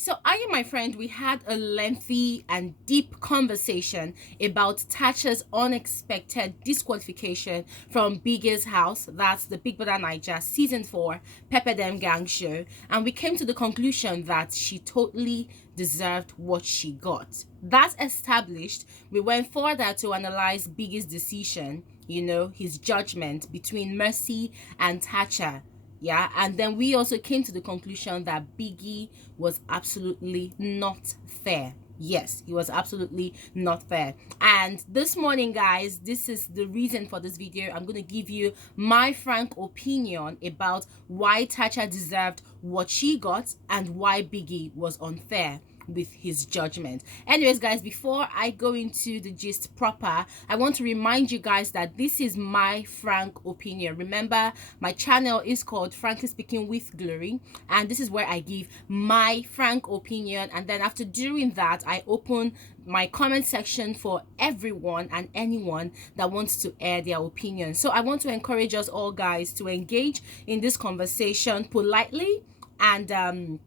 So I and my friend, we had a lengthy and deep conversation about Tacha's unexpected disqualification from Biggie's house. That's the Big Brother Naija season 4 Pepper Dem Gang show. And we came to the conclusion that she totally deserved what she got. That established, we went further to analyze Biggie's decision, his judgment between Mercy and Tacha. Yeah, and then we also came to the conclusion that Biggie was absolutely not fair. Yes, he was absolutely not fair. And this morning, guys, this is the reason for this video. I'm going to give you my frank opinion about why Tacha deserved what she got and why Biggie was unfair with his judgment. Anyways, guys, before I go into the gist proper, I want to remind you guys that this is my frank opinion. Remember, my channel is called Frankly Speaking with Glory, and this is where I give my frank opinion, and then after doing that, I open my comment section for everyone and anyone that wants to air their opinion. So I want to encourage us all, guys, to engage in this conversation politely and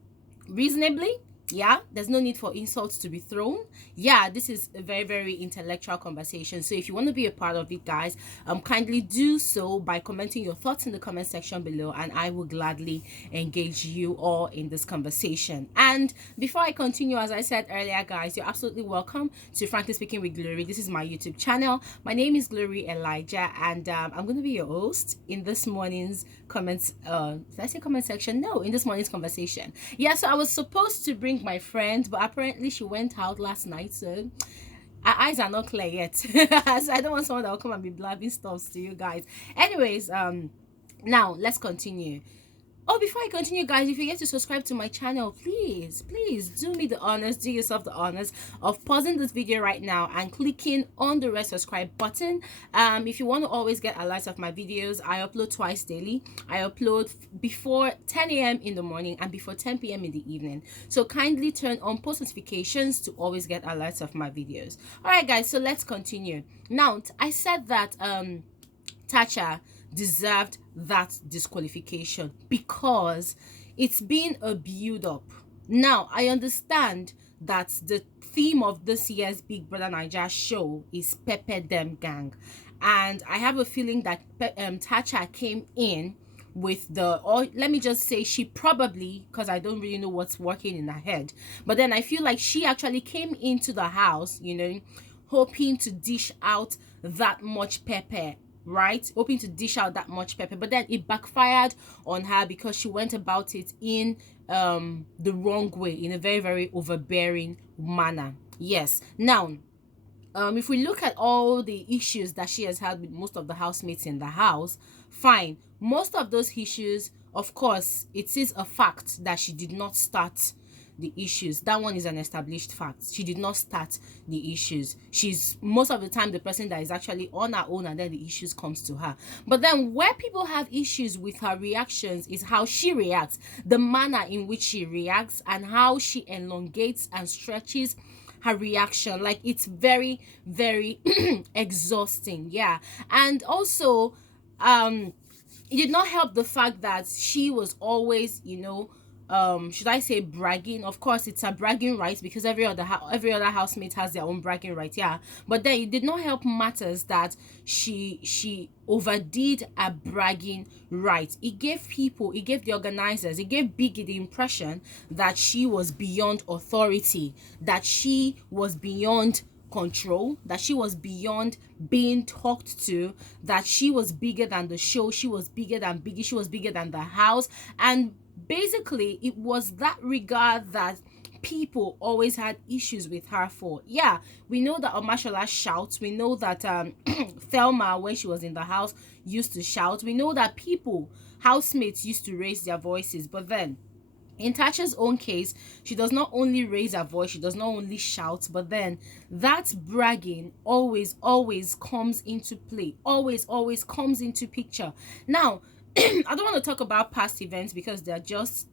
reasonably. Yeah, there's no need for insults to be thrown. Yeah, this is a very, very intellectual conversation. So if you want to be a part of it, guys, kindly do so by commenting your thoughts in the comment section below, and I will gladly engage you all in this conversation. And before I continue, as I said earlier, guys, you're absolutely welcome to Frankly Speaking with Glory. This is my YouTube channel. My name is Glory Elijah, and I'm going to be your host in this morning's comments. Did I say comment section? No, in this morning's conversation. Yeah, so I was supposed to bring my friend, but apparently she went out last night, so our eyes are not clear yet. So I don't want someone that will come and be blabbing stuff to you guys. Anyways, now let's continue. Oh, before I continue, guys, if you get to subscribe to my channel, please do me the honors, do yourself the honors of pausing this video right now and clicking on the red subscribe button. If you want to always get alerts of my videos, I upload twice daily. I upload before 10 a.m. in the morning and before 10 p.m. in the evening. So kindly turn on post notifications to always get alerts of my videos. All right, guys, so let's continue. Now, I said that Tacha deserved that disqualification because it's been a build up. Now, I understand that the theme of this year's Big Brother Naija show is Pepper Dem Gang, and I have a feeling that Tacha came in with or let me just say she probably, because I don't really know what's working in her head, but then I feel like she actually came into the house, hoping to dish out that much pepper, right? Hoping to dish out that much pepper, but then it backfired on her because she went about it in the wrong way, in a very, very overbearing manner. Yes. Now, if we look at all the issues that she has had with most of the housemates in the house, fine. Most of those issues, of course, it is a fact that she did not start the issues. That one is an established fact. She did not start the issues. She's most of the time the person that is actually on her own, and then the issues comes to her. But then where people have issues with her reactions is how she reacts, the manner in which she reacts, and how she elongates and stretches her reaction. Like, it's very, very exhausting. Yeah. And also it did not help the fact that she was always, should I say bragging? Of course, it's a bragging right, because every other housemate has their own bragging right. Yeah, but then it did not help matters that she overdid a bragging right. It gave the organizers, it gave Biggie the impression that she was beyond authority, that she was beyond control, that she was beyond being talked to, that she was bigger than the show, she was bigger than Biggie, she was bigger than the house. And basically it was that regard that people always had issues with her for. Yeah, we know that Omashola shouts. We know that Thelma, when she was in the house, used to shout. We know that housemates used to raise their voices. But then in Tacha's own case, she does not only raise her voice, she does not only shout, but then that bragging always comes into play, always comes into picture. Now, I don't want to talk about past events because they're just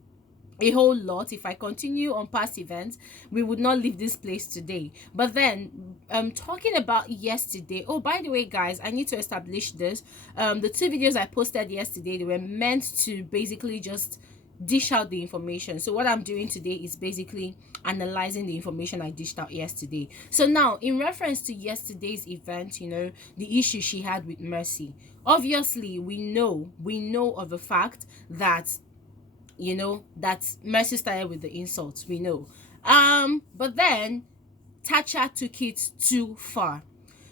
a whole lot. If I continue on past events, we would not leave this place today. But then talking about yesterday, oh, by the way, guys, I need to establish this. The 2 videos I posted yesterday, they were meant to basically just dish out the information. So what I'm doing today is basically analyzing the information I dished out yesterday. So now, in reference to yesterday's event, the issue she had with Mercy, obviously we know of the fact that that Mercy started with the insults. We know. But then Tacha took it too far.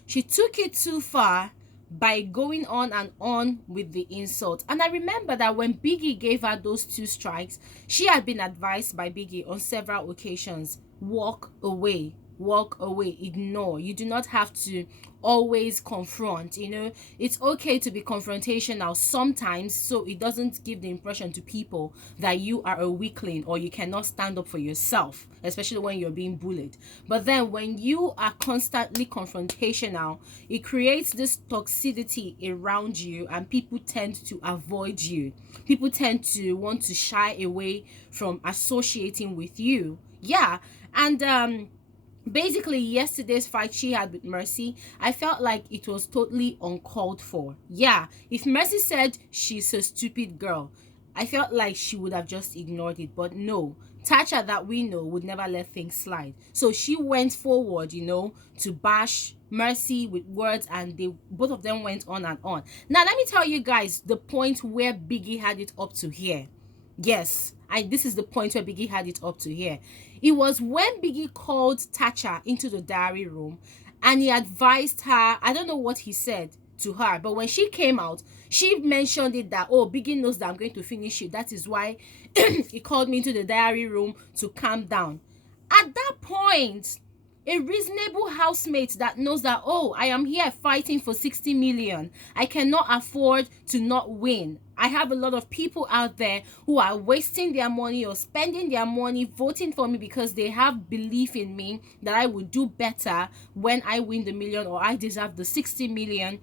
She took it too far by going on and on with the insult. And I remember that when Biggie gave her those 2 strikes, she had been advised by Biggie on several occasions, walk away, ignore. You do not have to always confront. It's okay to be confrontational sometimes, so it doesn't give the impression to people that you are a weakling or you cannot stand up for yourself, especially when you're being bullied. But then when you are constantly confrontational, it creates this toxicity around you, and people tend to avoid you. People tend to want to shy away from associating with you. Yeah. And basically, yesterday's fight she had with Mercy, I felt like it was totally uncalled for. Yeah, if Mercy said she's a stupid girl, I felt like she would have just ignored it. But no, Tacha, that we know, would never let things slide. So she went forward, to bash Mercy with words, and both of them went on and on. Now, let me tell you guys the point where Biggie had it up to here. Yes, this is the point where Biggie had it up to here. It was when Biggie called Tacha into the diary room and he advised her. I don't know what he said to her, but when she came out, she mentioned it that, oh, Biggie knows that I'm going to finish you. That is why he called me into the diary room to calm down. At that point, a reasonable housemate that knows that, oh, I am here fighting for 60 million. I cannot afford to not win. I have a lot of people out there who are wasting their money or spending their money voting for me because they have belief in me that I will do better when I win the million, or I deserve the 60 million.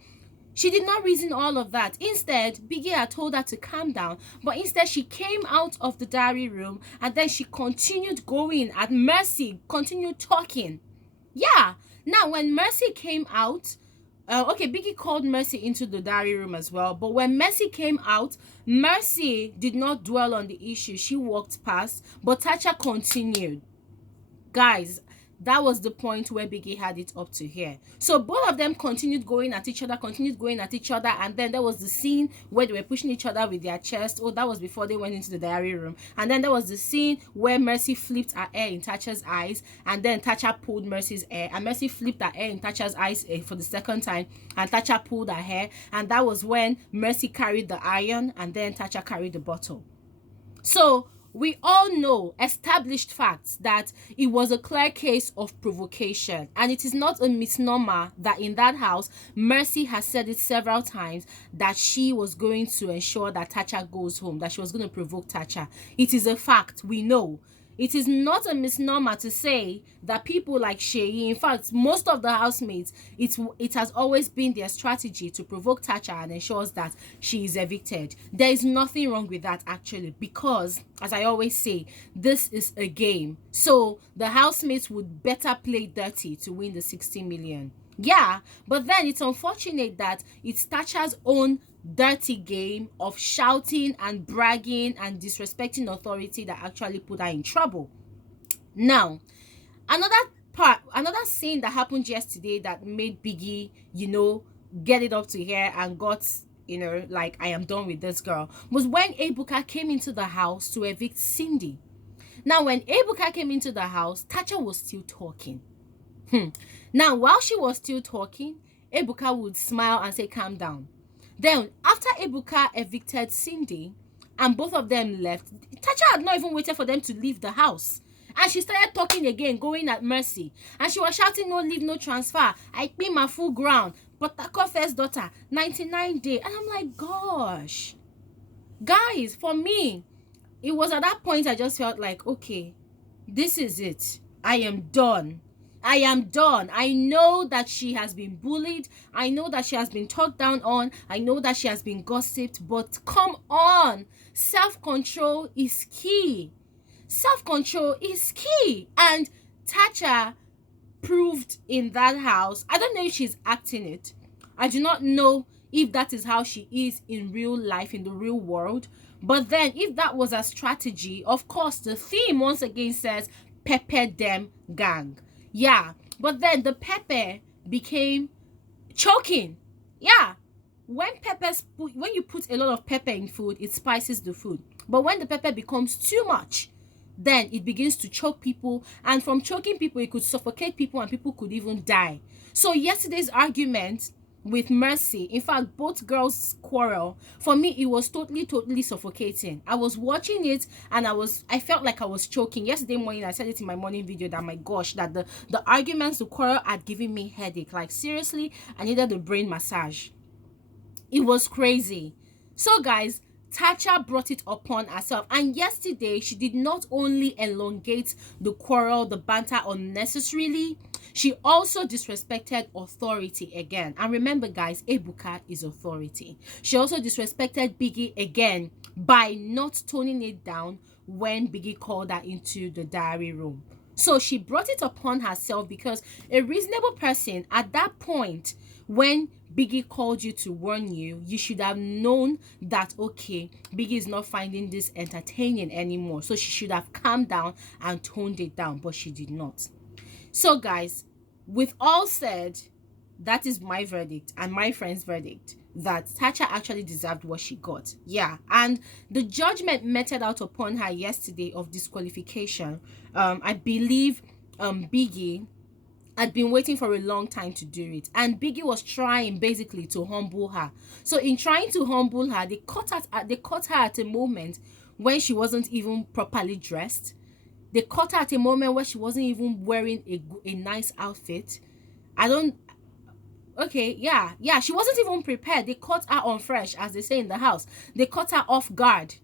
She did not reason all of that. Instead, Biggie had told her to calm down, but instead she came out of the diary room and then she continued going at Mercy, continued talking. Yeah. Now, when Mercy came out, Biggie called Mercy into the diary room as well. But when Mercy came out, Mercy did not dwell on the issue. She walked past, but Tacha continued. Guys, that was the point where Biggie had it up to here. So both of them continued going at each other, and then there was the scene where they were pushing each other with their chest. Oh, that was before they went into the diary room. And then there was the scene where Mercy flipped her hair in Tacha's eyes, and then Tacha pulled Mercy's hair, and Mercy flipped her hair in Tacha's eyes for the second time, and Tacha pulled her hair, and that was when Mercy carried the iron, and then Tacha carried the bottle. So we all know established facts that it was a clear case of provocation, and it is not a misnomer that in that house, Mercy has said it several times that she was going to ensure that Tacha goes home, that she was going to provoke Tacha. It is a fact. We know. It is not a misnomer to say that people like Sheyi, in fact, most of the housemates, it has always been their strategy to provoke Tacha and ensures that she is evicted. There is nothing wrong with that, actually, because, as I always say, this is a game. So the housemates would better play dirty to win the 60 million. Yeah, but then it's unfortunate that it's Tacha's own dirty game of shouting and bragging and disrespecting authority that actually put her in trouble. Now, another scene that happened yesterday that made Biggie, get it up to here and got, like, I am done with this girl, was when ebuka came into the house to evict Cindy. Now, when ebuka came into the house, Tacha was still talking. Now, while she was still talking, ebuka would smile and say, calm down. Then, after ebuka evicted Cindy and both of them left, Tacha had not even waited for them to leave the house. And she started talking again, going at Mercy. And she was shouting, no leave, no transfer. I pay my full ground. But Tako first daughter, 99 day. And I'm like, gosh. Guys, for me, it was at that point I just felt like, okay, this is it. I am done. I am done. I know that she has been bullied. I know that she has been talked down on. I know that she has been gossiped. But come on. Self-control is key. Self-control is key. And Tacha proved in that house. I don't know if she's acting it. I do not know if that is how she is in real life, in the real world. But then if that was a strategy, of course the theme once again says pepper them gang. Yeah, but then the pepper became choking. Yeah, when you put a lot of pepper in food, it spices the food. But when the pepper becomes too much, then it begins to choke people, and from choking people it could suffocate people, and people could even die. So yesterday's argument with Mercy, in fact both girls quarrel, for me it was totally suffocating. I was watching it and I felt like I was choking. Yesterday morning I said it in my morning video that, my gosh, that the arguments, the quarrel had given me headache. Like seriously, I needed a brain massage. It was crazy. So guys, Tacha brought it upon herself, and yesterday she did not only elongate the quarrel, the banter unnecessarily, she also disrespected authority again. And remember guys, ebuka is authority. She also disrespected Biggie again by not toning it down when Biggie called her into the diary room. So she brought it upon herself, because a reasonable person at that point, when Biggie called you to warn you, you should have known that, okay, Biggie is not finding this entertaining anymore. So she should have calmed down and toned it down, but she did not. So guys, with all said, that is my verdict and my friend's verdict, that Tacha actually deserved what she got. Yeah, and the judgment meted out upon her yesterday of disqualification, I believe Biggie had been waiting for a long time to do it, and Biggie was trying basically to humble her. So in trying to humble her, they caught her at a moment when she wasn't even properly dressed. They caught her at a moment where she wasn't even wearing a nice outfit. She wasn't even prepared. They caught her on fresh, as they say in the house. They caught her off guard.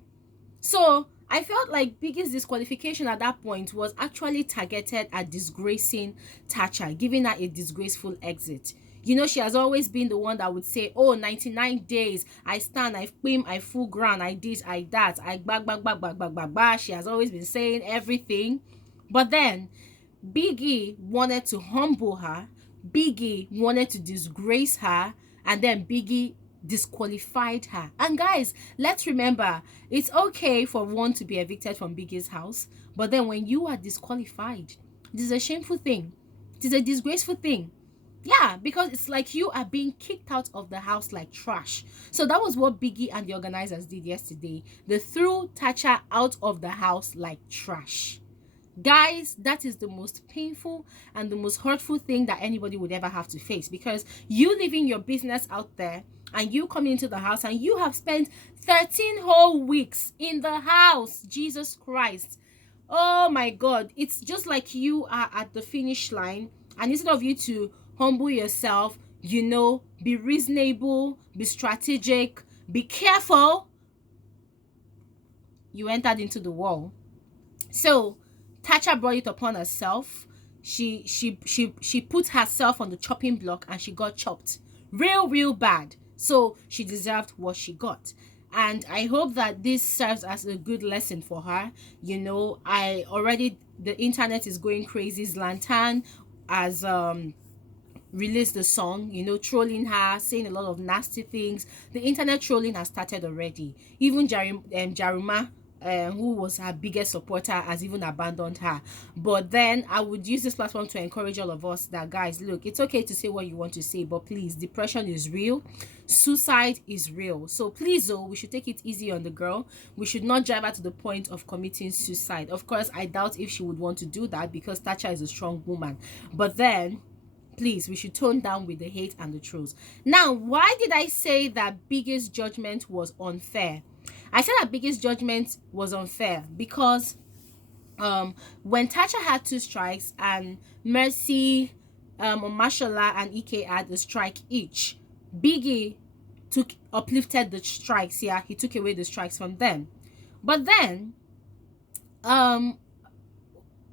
So I felt like Biggie's disqualification at that point was actually targeted at disgracing Tacha, giving her a disgraceful exit. You know, she has always been the one that would say, oh, 99 days, I stand, I film, I full ground, I this, I that, I bag. She has always been saying everything. But then Biggie wanted to humble her. Biggie wanted to disgrace her. And then Biggie disqualified her. And guys, let's remember, it's okay for one to be evicted from Biggie's house, but then when you are disqualified, this is a shameful thing. It is a disgraceful thing. Yeah, because it's like you are being kicked out of the house like trash. So that was what Biggie and the organizers did yesterday. They threw Tacha out of the house like trash. Guys, that is the most painful and the most hurtful thing that anybody would ever have to face, because you leaving your business out there and you come into the house and you have spent 13 whole weeks in the house. Jesus Christ. Oh my God. It's just like you are at the finish line, and instead of you to humble yourself, you know, be reasonable, be strategic, be careful, you entered into the wall. So Tacha brought it upon herself. She put herself on the chopping block and she got chopped real bad. So she deserved what she got. And I hope that this serves as a good lesson for her. You know, the internet is going crazy. Zlatan has released the song, you know, trolling her, saying a lot of nasty things. The internet trolling has started already. Even Jaruma, who was her biggest supporter, has even abandoned her. But then I would use this platform to encourage all of us that, guys, look, it's okay to say what you want to say, but please, depression is real, suicide is real. So please, we should take it easy on the girl. We should not drive her to the point of committing suicide. Of course, I doubt if she would want to do that, because Tacha is a strong woman. But then please, we should tone down with the hate and the trolls. Now, why did I say that Biggie's judgment was unfair? I said that Biggie's judgment was unfair because when Tacha had 2 strikes and Mercy, Mashallah and Ike had a strike each, Biggie uplifted the strikes. Yeah, he took away the strikes from them. But then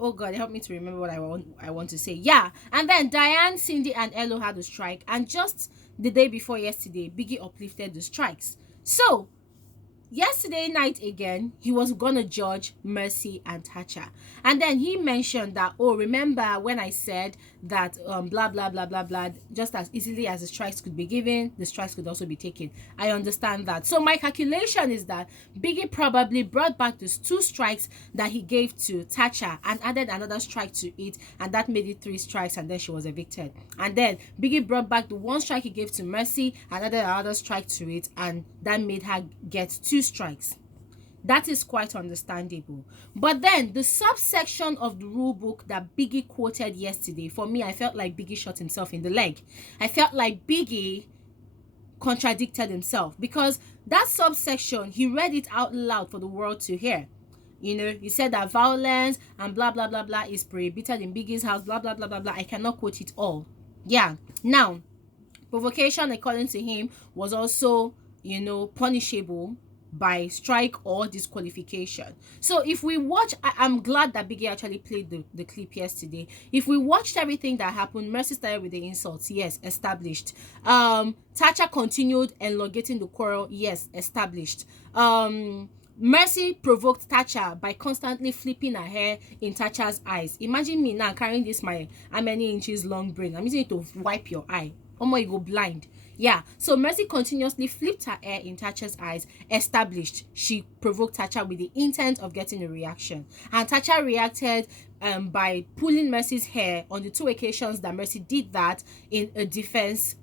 oh God, help me to remember what I want to say. Yeah, and then Diane, Cindy and Elo had a strike, and just the day before yesterday, Biggie uplifted the strikes. So yesterday night again, he was gonna judge Mercy and Tacha, and then he mentioned that, oh, remember when I said that blah blah blah blah blah, just as easily as the strikes could be given, the strikes could also be taken. I understand that. So my calculation is that Biggie probably brought back those 2 strikes that he gave to Tacha and added another strike to it, and that made it 3 strikes, and then she was evicted. And then Biggie brought back the 1 strike he gave to Mercy and added another strike to it, and that made her get 2 strikes. That is quite understandable. But then the subsection of the rule book that Biggie quoted yesterday, for me, I felt like Biggie shot himself in the leg. I felt like Biggie contradicted himself, because that subsection, he read it out loud for the world to hear. You know, he said that violence and blah blah blah blah is prohibited in Biggie's house, blah blah blah blah blah. I cannot quote it all. Yeah. Now, provocation, according to him, was also, you know, punishable by strike or disqualification. So if we watch, I'm glad that Biggie actually played the clip yesterday. If we watched everything that happened, Mercy started with the insults, yes, established. Tacha continued elongating the quarrel, yes, established. Mercy provoked Tacha by constantly flipping her hair in Tacha's eyes. Imagine me now carrying this my how many inches long brain. I'm using it to wipe your eye. Oh my, you go blind. Yeah, so Mercy continuously flipped her hair in Tacha's eyes. Established, she provoked Tacha with the intent of getting a reaction. And Tacha reacted by pulling Mercy's hair on the 2 occasions that Mercy did that in a defense,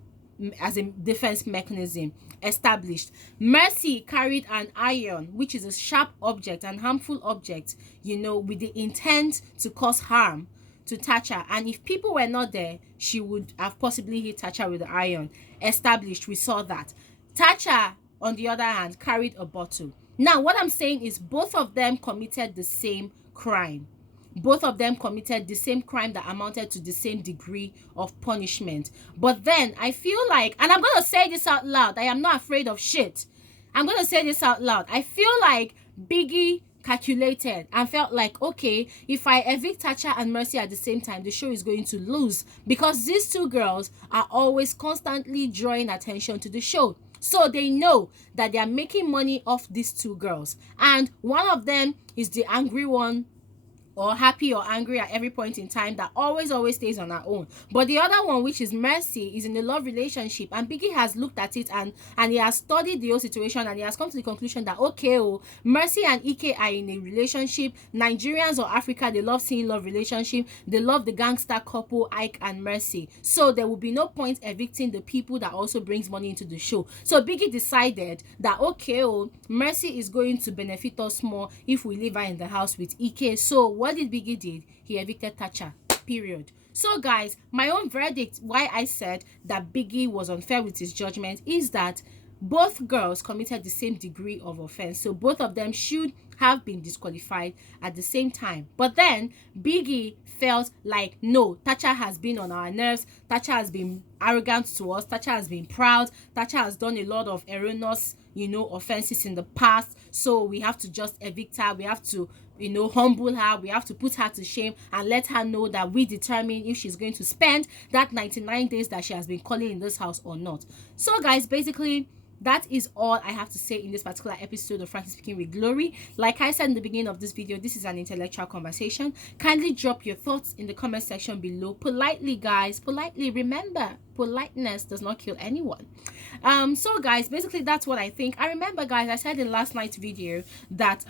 as a defense mechanism. Established, Mercy carried an iron, which is a sharp object and harmful object, you know, with the intent to cause harm to Tacha, and if people were not there, she would have possibly hit Tacha with the iron. Established, we saw that. Tacha, on the other hand, carried a bottle. Now, what I'm saying is both of them committed the same crime. Both of them committed the same crime that amounted to the same degree of punishment. But then I feel like, and I'm going to say this out loud, I am not afraid of shit. I'm going to say this out loud. I feel like Biggie calculated and felt like, okay, if I evict Tacha and Mercy at the same time, the show is going to lose, because these 2 girls are always constantly drawing attention to the show. So they know that they are making money off these 2 girls, and one of them is the angry one, or happy or angry at every point in time, that always stays on her own. But the other one, which is Mercy, is in a love relationship, and Biggie has looked at it and he has studied the whole situation, and he has come to the conclusion that, okay, Mercy and Ike are in a relationship. Nigerians or Africa, they love seeing love relationship. They love the gangster couple Ike and Mercy. So there will be no point evicting the people that also brings money into the show. So Biggie decided that, okay, Mercy is going to benefit us more if we leave her in the house with Ike. So what did Biggie did? He evicted Tacha, period. So guys, my own verdict, why I said that Biggie was unfair with his judgment, is that both girls committed the same degree of offense. So both of them should have been disqualified at the same time. But then Biggie felt like, no, Tacha has been on our nerves. Tacha has been arrogant to us. Tacha has been proud. Tacha has done a lot of erroneous, you know, offenses in the past. So we have to just evict her. We have to, you know, humble her. We have to put her to shame and let her know that we determine if she's going to spend that 99 days that she has been calling in this house or not. So guys, basically, that is all I have to say in this particular episode of Frankly Speaking with Glory. Like I said in the beginning of this video, this is an intellectual conversation. Kindly drop your thoughts in the comment section below. Politely, guys. Politely. Remember, politeness does not kill anyone. So guys, basically that's what I think. I remember, guys, I said in last night's video that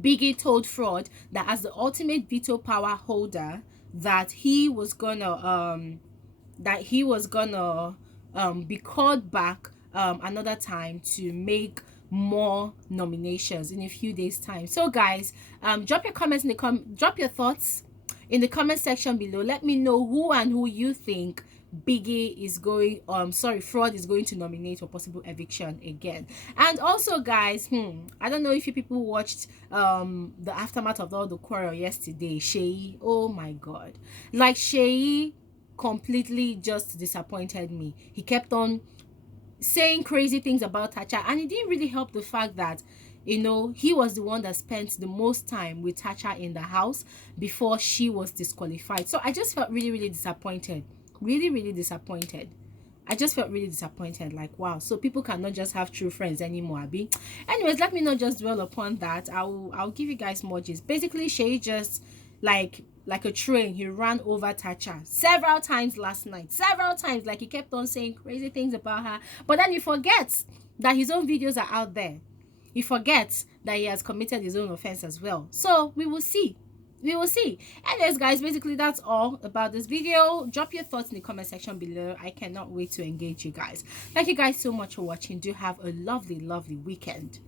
Biggie told Fraud that as the ultimate veto power holder, that he was gonna be called back another time to make more nominations in a few days time. So guys, drop your comments in the drop your thoughts in the comment section below. Let me know who you think Biggie is going Fraud is going to nominate for possible eviction again. And also guys, I don't know if you people watched the aftermath of all the quarrel yesterday. Shay, oh my god, like Shay completely just disappointed me. He kept on saying crazy things about Tacha, and it didn't really help the fact that, you know, he was the one that spent the most time with Tacha in the house before she was disqualified. So I just felt really disappointed. Really disappointed. I just felt really disappointed. Like, wow, so people cannot just have true friends anymore, Abby. Anyways, let me not just dwell upon that. I'll give you guys more gist. Basically, Shay just like like a train, he ran over Tacha several times last night. Several times. Like, he kept on saying crazy things about her. But then he forgets that his own videos are out there. He forgets that he has committed his own offense as well. So we will see. We will see. Anyways, guys, basically that's all about this video. Drop your thoughts in the comment section below. I cannot wait to engage you guys. Thank you guys so much for watching. Do have a lovely weekend.